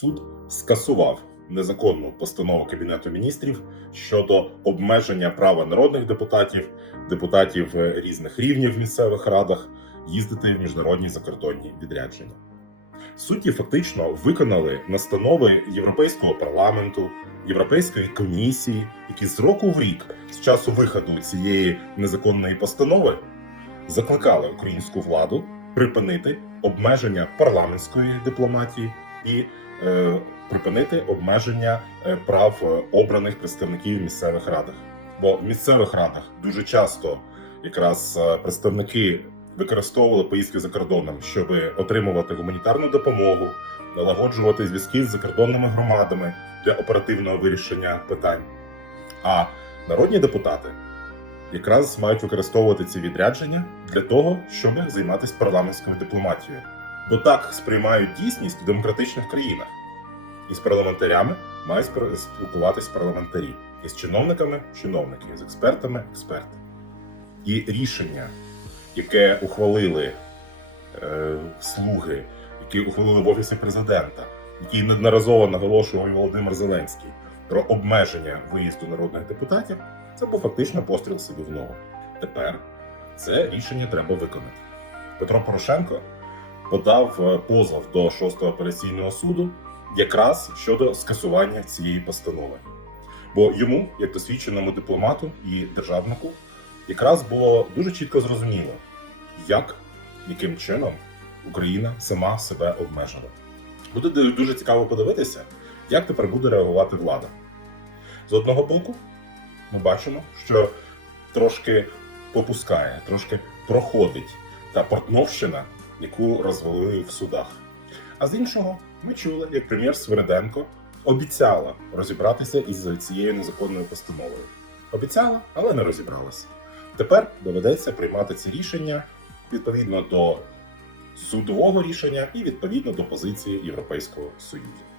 суд скасував незаконну постанову Кабінету міністрів щодо обмеження права народних депутатів, депутатів е, різних рівнів в місцевих радах їздити в міжнародні закордонні відрядження. Судді фактично виконали настанови Європейського парламенту, Європейської комісії, які з року в рік, з часу виходу цієї незаконної постанови, закликали українську владу припинити обмеження парламентської дипломатії і е, припинити обмеження е, прав е, обраних представників в місцевих радах. Бо в місцевих радах дуже часто якраз представники використовували поїздки за кордоном, щоб отримувати гуманітарну допомогу, налагоджувати зв'язки з закордонними громадами для оперативного вирішення питань. А народні депутати якраз мають використовувати ці відрядження для того, щоб займатися парламентською дипломатією. Бо так сприймають дійсність в демократичних країнах. І з парламентарями мають спілкуватись парламентарі, і з чиновниками чиновники, з експертами експерти. І рішення, яке ухвалили е, слуги, які ухвалили в офісі президента, який неодноразово наголошував Володимир Зеленський про обмеження виїзду народних депутатів, це був фактично постріл собі в ногу. Тепер це рішення треба виконати. Петро Порошенко подав е, позов до 6-го апеляційного суду якраз щодо скасування цієї постанови. Бо йому, як досвідченому дипломату і державнику, якраз було дуже чітко зрозуміло, як, яким чином Україна сама себе обмежила. Буде дуже цікаво подивитися, як тепер буде реагувати влада. З одного боку, ми бачимо, що трошки попускає, трошки проходить та портновщина, яку розвалили в судах. А з іншого, ми чули, як прем'єр Свириденко обіцяла розібратися із цією незаконною постановою. Обіцяла, але не розібралася. Тепер доведеться приймати ці рішення відповідно до судового рішення і відповідно до позиції Європейського Союзу.